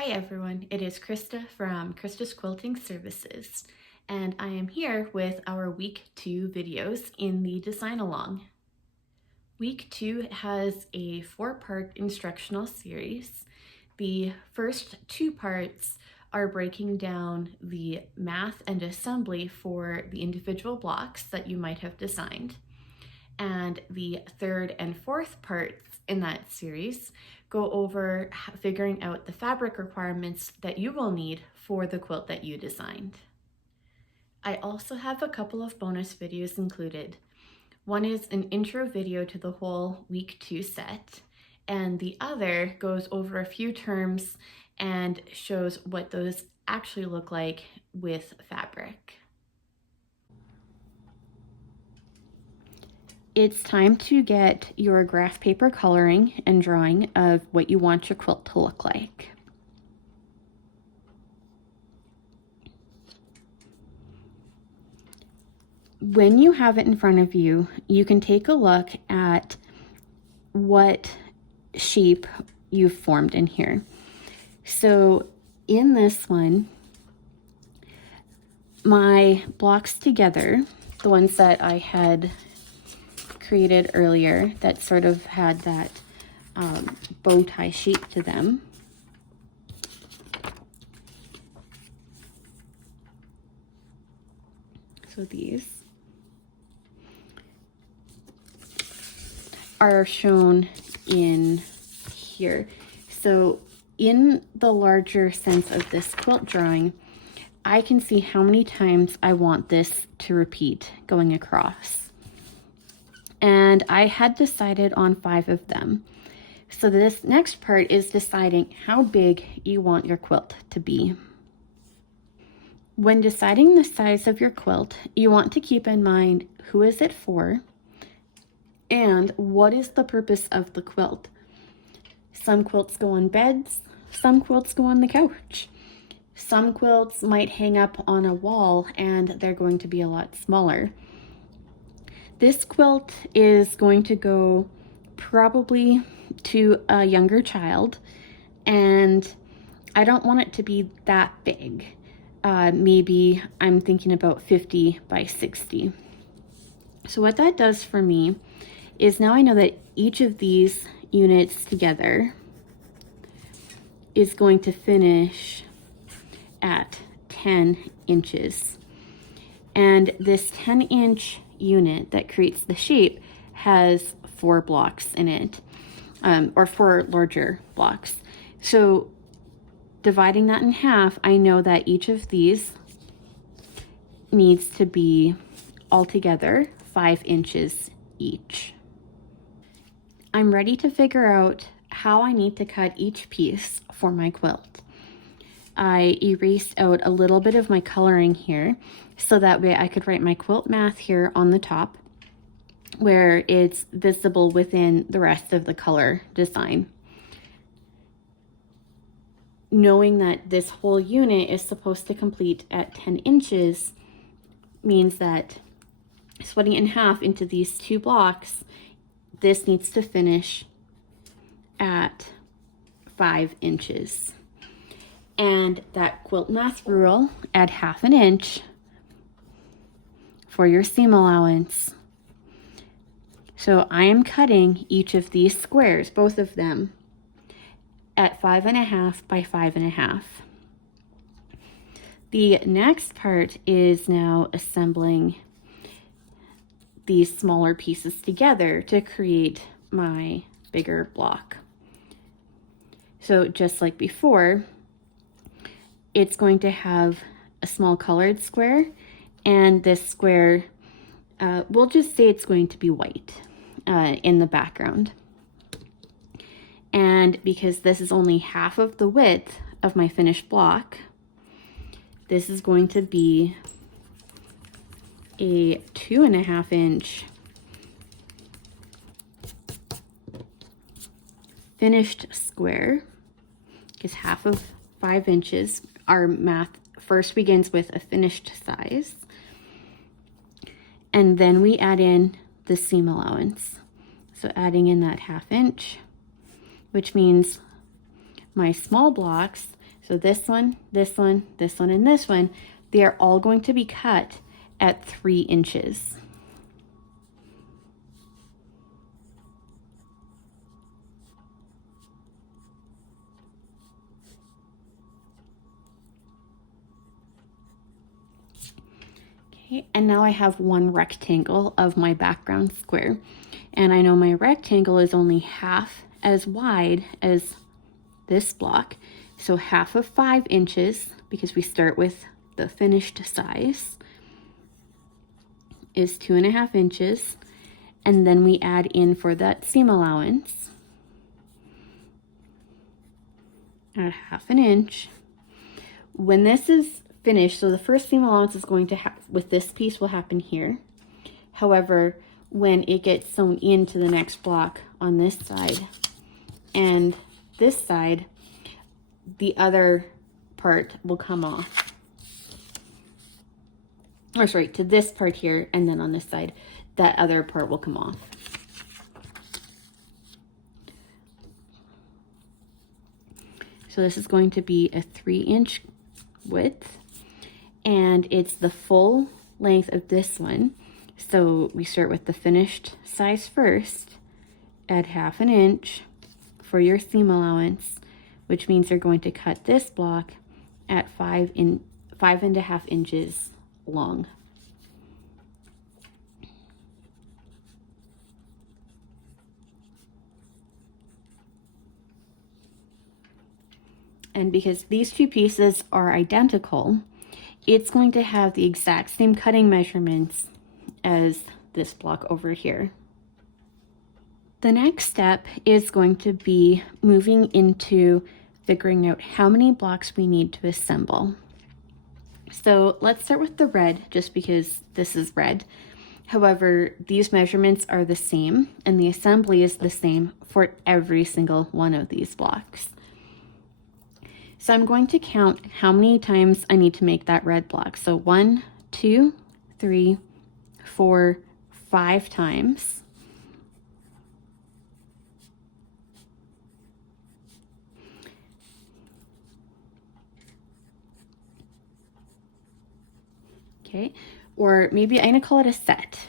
Hi everyone, it is Krista from Krista's Quilting Services, and I am here with our week 2 videos in the design along. Week 2 has a 4-part instructional series. The first 2 parts are breaking down the math and assembly for the individual blocks that you might have designed. And the 3rd and 4th parts in that series go over figuring out the fabric requirements that you will need for the quilt that you designed. I also have a couple of bonus videos included. One is an intro video to the whole week 2 set, and the other goes over a few terms and shows what those actually look like with fabric. It's time to get your graph paper coloring and drawing of what you want your quilt to look like. When you have it in front of you, you can take a look at what shape you've formed in here. So in this one, my blocks together, the ones that I had created earlier that sort of had that bow tie shape to them. So these are shown in here. So in the larger sense of this quilt drawing, I can see how many times I want this to repeat going across. And I had decided on 5 of them. So this next part is deciding how big you want your quilt to be. When deciding the size of your quilt, you want to keep in mind who is it for and what is the purpose of the quilt. Some quilts go on beds, some quilts go on the couch. Some quilts might hang up on a wall and they're going to be a lot smaller. This quilt is going to go probably to a younger child, and I don't want it to be that big. Maybe I'm thinking about 50 by 60. So what that does for me is now I know that each of these units together is going to finish at 10 inches. And this 10-inch unit that creates the shape has 4 blocks in it, or 4 larger blocks. So dividing that in half, I know that each of these needs to be altogether 5 inches each. I'm ready to figure out how I need to cut each piece for my quilt. I erased out a little bit of my coloring here so that way I could write my quilt math here on the top where it's visible within the rest of the color design. Knowing that this whole unit is supposed to complete at 10 inches means that splitting it in half into these 2 blocks, this needs to finish at 5 inches. And that quilt math rule, add 1/2 inch for your seam allowance. So I am cutting each of these squares, both of them, at 5.5 by 5.5. The next part is now assembling these smaller pieces together to create my bigger block. So just like before, it's going to have a small colored square, and this square, we'll just say it's going to be white in the background. And because this is only half of the width of my finished block, this is going to be a 2.5 inch finished square, because half of 5 inches, our math first begins with a finished size, and then we add in the seam allowance. So adding in that 1/2 inch, which means my small blocks So this one, this one, this one, and this one, they are all going to be cut at 3 inches. Okay, and now I have one rectangle of my background square. And I know my rectangle is only half as wide as this block. So half of 5 inches, because we start with the finished size, is 2.5 inches. And then we add in for that seam allowance, at 1/2 inch. When this is finished, so the first seam allowance is going to with this piece will happen here. However, when it gets sewn into the next block on this side and this side, the other part will come off. Or sorry, to this part here, and then on this side, that other part will come off. So this is going to be a 3-inch width, and it's the full length of this one. So we start with the finished size first, add 1/2 inch for your seam allowance, which means you're going to cut this block at 5.5 inches long. And because these two pieces are identical, it's going to have the exact same cutting measurements as this block over here. The next step is going to be moving into figuring out how many blocks we need to assemble. So let's start with the red, just because this is red. However, these measurements are the same and the assembly is the same for every single one of these blocks. So I'm going to count how many times I need to make that red block. So 1, 2, 3, 4, 5 times. Okay, or maybe I'm gonna call it a set,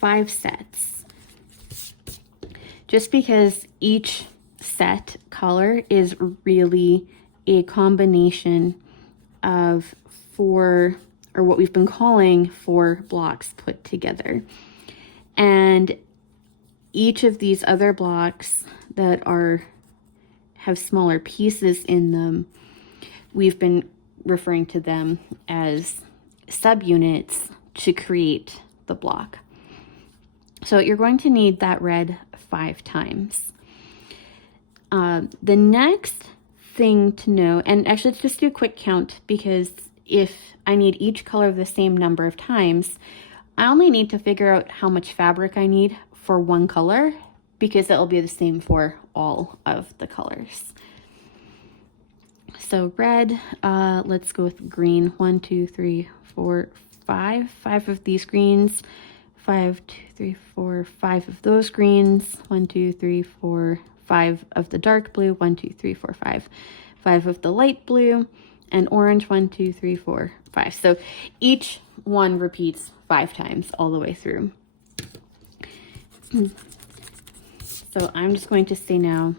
5 sets. Just because each set color is really a combination of 4, or what we've been calling 4 blocks put together. And each of these other blocks that have smaller pieces in them, we've been referring to them as subunits to create the block. So you're going to need that red 5 times. The next thing to know, and actually let's just do a quick count, because if I need each color the same number of times, I only need to figure out how much fabric I need for one color, because it will be the same for all of the colors. So red, let's go with green. 1, 2, 3, 4, 5. 5 of these greens. 5, 2, 3, 4, 5 of those greens. 1, 2, 3, 4, 5 of the dark blue. 1, 2, 3, 4, 5. 5 of the light blue. And orange. 1, 2, 3, 4, 5. So each one repeats 5 times all the way through. So I'm just going to say now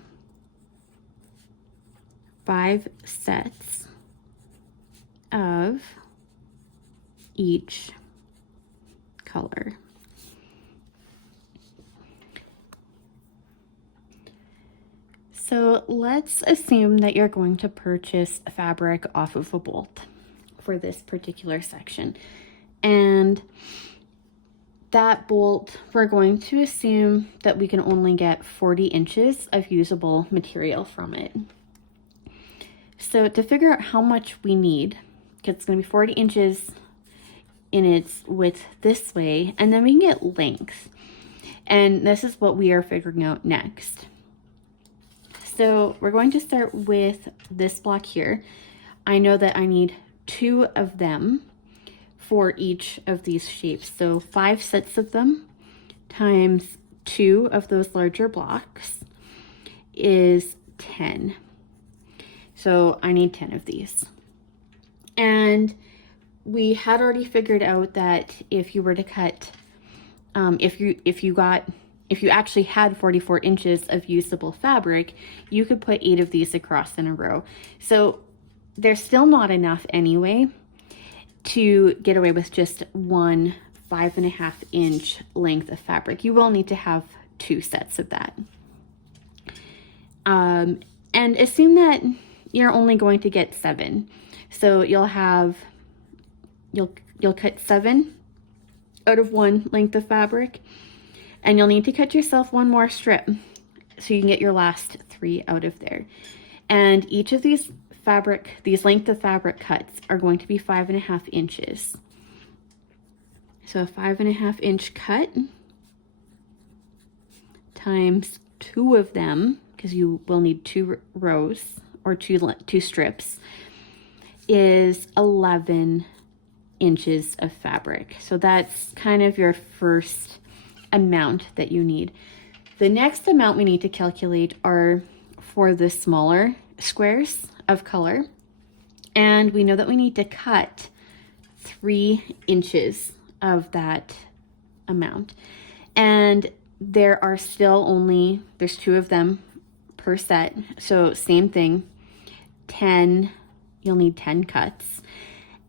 5 sets of each color. So let's assume that you're going to purchase fabric off of a bolt for this particular section. And that bolt, we're going to assume that we can only get 40 inches of usable material from it. So to figure out how much we need, because it's going to be 40 inches in its width this way, and then we can get length. And this is what we are figuring out next. So we're going to start with this block here. I know that I need 2 of them for each of these shapes. So 5 sets of them times 2 of those larger blocks is 10. So I need 10 of these. And we had already figured out that if you were to cut, if you actually had 44 inches of usable fabric, you could put 8 of these across in a row. So there's still not enough anyway to get away with just one 5.5 inch length of fabric. You will need to have 2 sets of that. And assume that you're only going to get 7. So you'll cut 7 out of one length of fabric, and you'll need to cut yourself one more strip so you can get your last 3 out of there. And each of these length of fabric cuts are going to be 5.5 inches. So a 5.5 inch cut times 2 of them, because you will need 2 rows or two strips, is 11 inches of fabric. So that's kind of your first amount that you need. The next amount we need to calculate are for the smaller squares of color. And we know that we need to cut 3 inches of that amount. And there's 2 of them per set. So same thing, you'll need 10 cuts.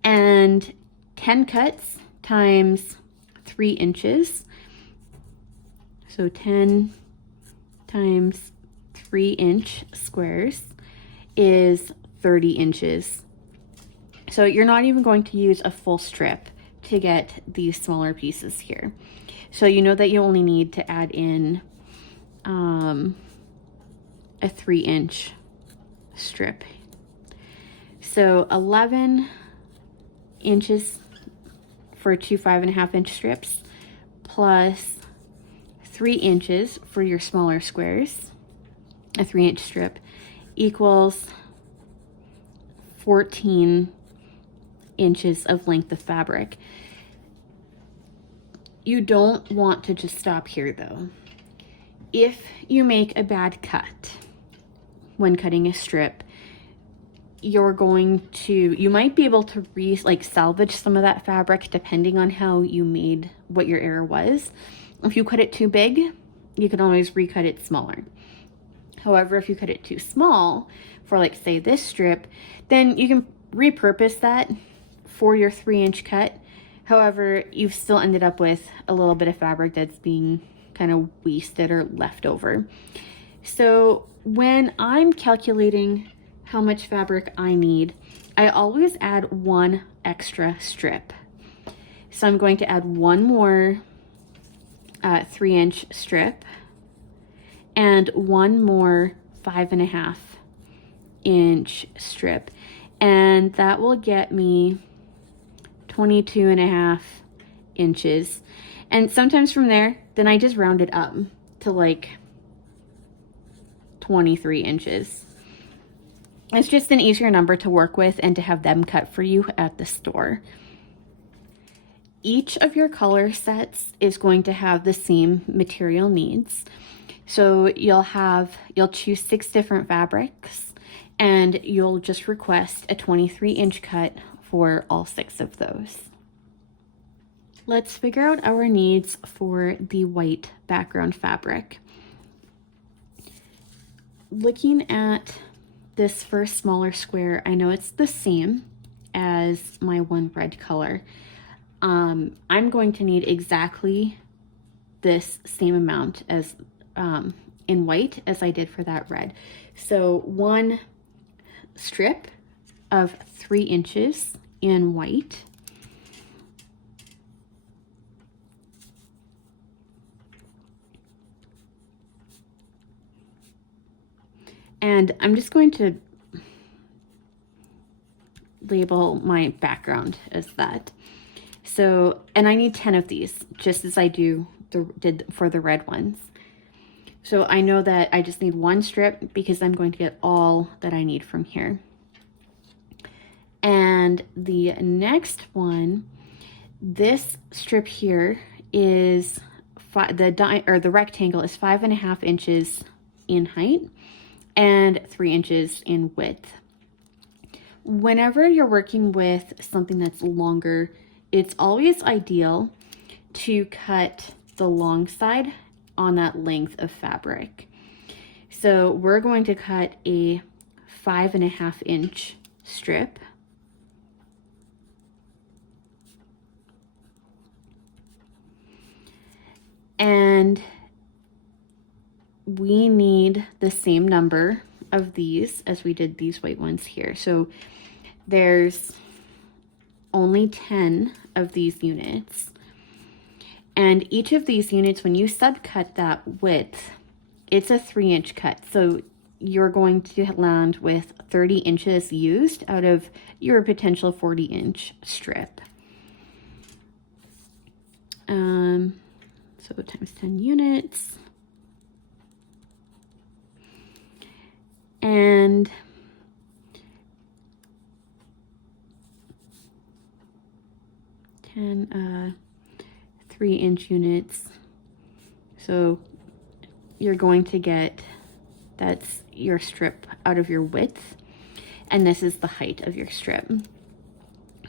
And 10 cuts times 3 inches. So 10 times 3 inch squares is 30 inches. So you're not even going to use a full strip to get these smaller pieces here. So you know that you only need to add in a 3 inch strip. So 11 inches for 2 5.5 inch strips plus 3 inches for your smaller squares, a 3 inch strip, equals 14 inches of length of fabric. You don't want to just stop here though. If you make a bad cut when cutting a strip, you might be able to salvage some of that fabric depending on how you made what your error was. If you cut it too big, you can always recut it smaller. However, if you cut it too small for say this strip, then you can repurpose that for your 3 inch cut. However, you've still ended up with a little bit of fabric that's being kind of wasted or left over. So when I'm calculating how much fabric I need, I always add 1 extra strip. So I'm going to add 1 more 3 inch strip and 1 more 5.5 inch strip. And that will get me 22.5 inches. And sometimes from there, then I just round it up to 23 inches. It's just an easier number to work with and to have them cut for you at the store. Each of your color sets is going to have the same material needs. So you'll choose 6 different fabrics and you'll just request a 23 inch cut for all 6 of those. Let's figure out our needs for the white background fabric. Looking at this first smaller square, I know it's the same as my one red color. I'm going to need exactly this same amount as in white as I did for that red. So 1 strip of 3 inches in white. And I'm just going to label my background as that. So, and I need 10 of these, just as I did for the red ones. So I know that I just need 1 strip because I'm going to get all that I need from here. And the next one, this strip here is the rectangle is 5.5 inches in height and 3 inches in width. Whenever you're working with something that's longer, it's always ideal to cut the long side on that length of fabric. So we're going to cut a 5.5 inch strip. And we need the same number of these as we did these white ones here. So there's only 10 of these units. And each of these units, when you subcut that width, it's a 3-inch cut. So you're going to land with 30 inches used out of your potential 40-inch strip. So times 10 units. And ten 3-inch units. So you're going to get, that's your strip out of your width, and this is the height of your strip.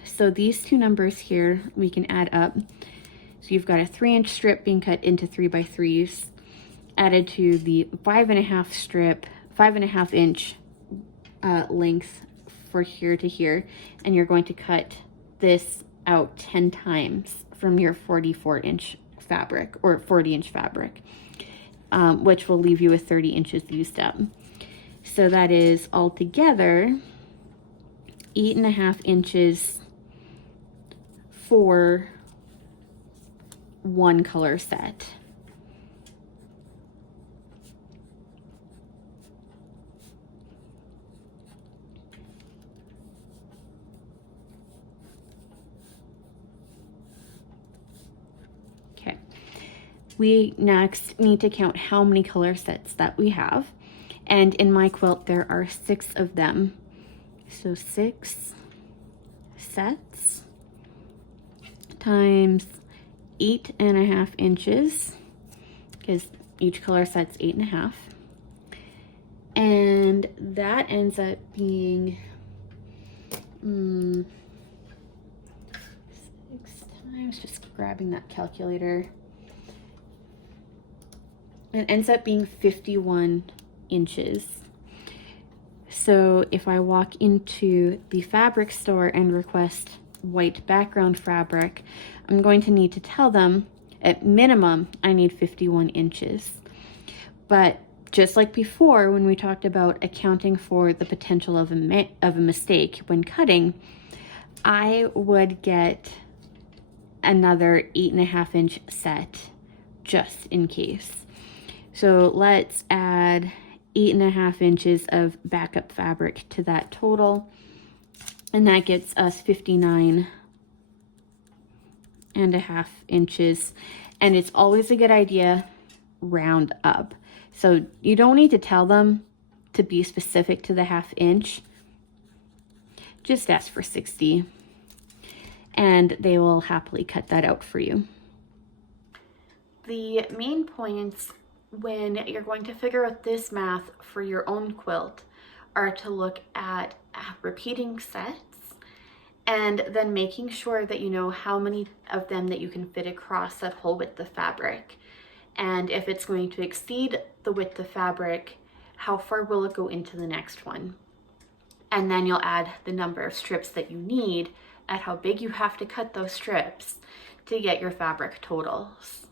So these two numbers here we can add up. So you've got a 3-inch strip being cut into 3x3s added to the 5.5 strip, 5.5 inch length for here to here, and you're going to cut this out 10 times from your 44-inch fabric or 40-inch fabric, which will leave you with 30 inches used up. So that is altogether 8.5 inches for one color set. Okay, we next need to count how many color sets that we have. And in my quilt, there are 6 of them. So 6 sets times 8.5 inches, because each color set's 8.5. And that ends up being 6 times, just grabbing that calculator. It ends up being 51 inches. So if I walk into the fabric store and request white background fabric, I'm going to need to tell them at minimum I need 51 inches. But just like before, when we talked about accounting for the potential of a mistake when cutting, I would get another 8.5 inch set just in case. So let's add 8.5 inches of backup fabric to that total, and that gets us 59.5 inches. And it's always a good idea, round up. So you don't need to tell them to be specific to the 1/2 inch. Just ask for 60 and they will happily cut that out for you. The main points when you're going to figure out this math for your own quilt are to look at repeating sets, and then making sure that you know how many of them that you can fit across that whole width of fabric. And if it's going to exceed the width of fabric, how far will it go into the next one? And then you'll add the number of strips that you need at how big you have to cut those strips to get your fabric totals.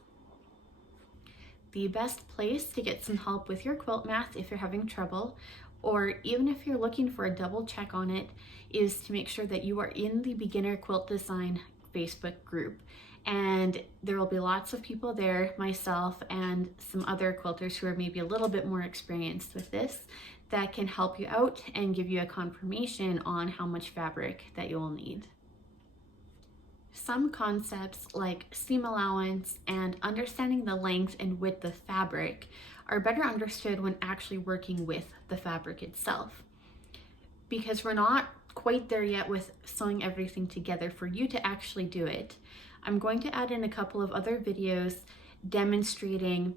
The best place to get some help with your quilt math if you're having trouble, or even if you're looking for a double check on it, is to make sure that you are in the Beginner Quilt Design Facebook group. And there will be lots of people there, myself and some other quilters who are maybe a little bit more experienced with this, that can help you out and give you a confirmation on how much fabric that you will need. Some concepts like seam allowance and understanding the length and width of fabric are better understood when actually working with the fabric itself, because we're not quite there yet with sewing everything together for you to actually do it. I'm going to add in a couple of other videos demonstrating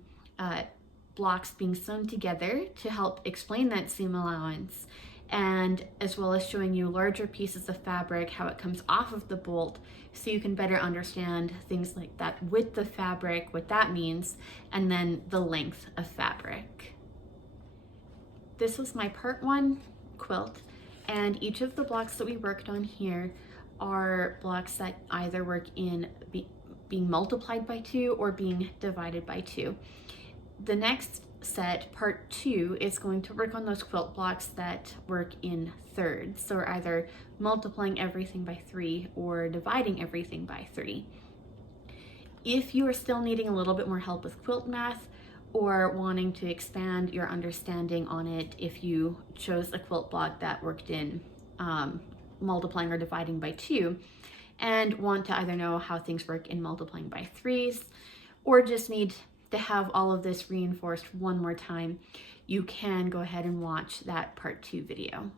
blocks being sewn together to help explain that seam allowance and as well as showing you larger pieces of fabric, how it comes off of the bolt, so you can better understand things like that width of fabric, what that means, and then the length of fabric. This was my part 1 quilt, and each of the blocks that we worked on here are blocks that either work in being multiplied by 2 or being divided by 2. The next set, part 2, is going to work on those quilt blocks that work in thirds. So we're either multiplying everything by 3 or dividing everything by 3. If you are still needing a little bit more help with quilt math, or wanting to expand your understanding on it, if you chose a quilt block that worked in multiplying or dividing by 2, and want to either know how things work in multiplying by 3s, or just need to have all of this reinforced one more time, you can go ahead and watch that part 2 video.